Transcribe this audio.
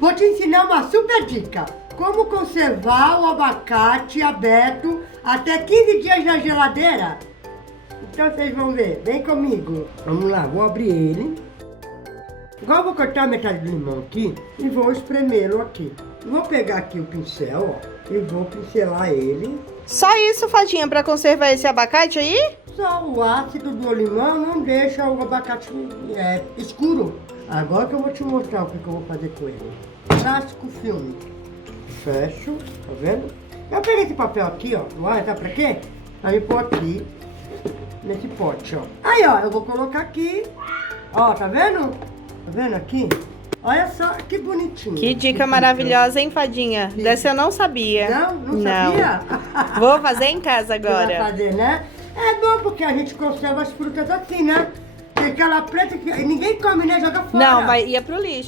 Vou te ensinar uma super dica. Como conservar o abacate aberto até 15 dias na geladeira. Então vocês vão ver, vem comigo. Vamos lá, vou abrir ele. Agora eu vou cortar metade do limão aqui e vou espremê-lo aqui. Vou pegar aqui o pincel, ó, e vou pincelar ele. Só isso, Fadinha, pra conservar esse abacate aí? Só o ácido do limão não deixa o abacate escuro. Agora que eu vou te mostrar o que eu vou fazer com ele. Plástico filme. Fecho, tá vendo? Eu peguei esse papel aqui, ó. Uai, sabe pra quê? Pra me pôr aqui, nesse pote, ó. Aí, ó, eu vou colocar aqui. Ó, tá vendo? Tá vendo aqui? Olha só que bonitinho. Que dica maravilhosa, hein, Fadinha? Dessa eu não sabia. Não sabia? Vou fazer em casa Você vai agora. fazer, né? É bom porque a gente conserva as frutas assim, né? Tem aquela preta que ninguém come, né? Joga fora. Não, ia pro lixo.